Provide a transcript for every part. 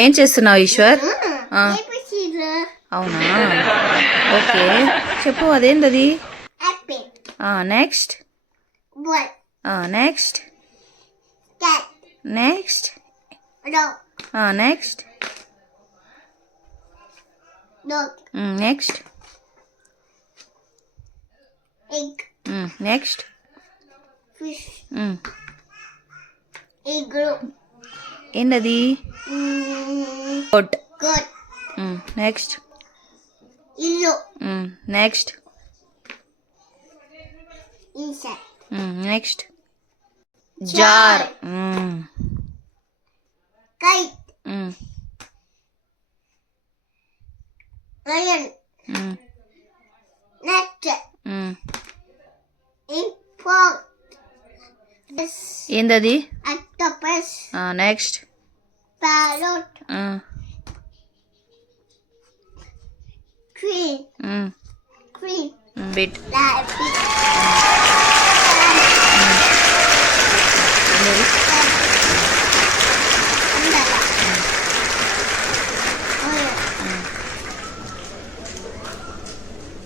ఏం చేస్తున్నావు ఈశ్వర్? ABCD. అవునా, ఓకే చెప్పు. అదేంటది? Apple. Next Ball. Next Cat. Next Dog. Next Dog. Next Egg. Next Fish. Igloo. ఏంటది? Coat. Goat. Next Yellow. Next Insect. Next jar. Kite. Lion. Net. Ink frog. ఏంటది? Octopus. Next Parrot. Queen. Queen. Bit. Rabbit.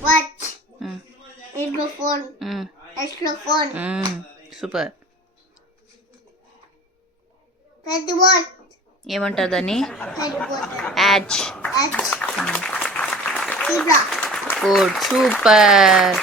Watch. Hydrophone. Xylophone. Super. Headboard. ఏమంటారు దాన్ని? Headboard. Yacht. H. Zebra. Good, super.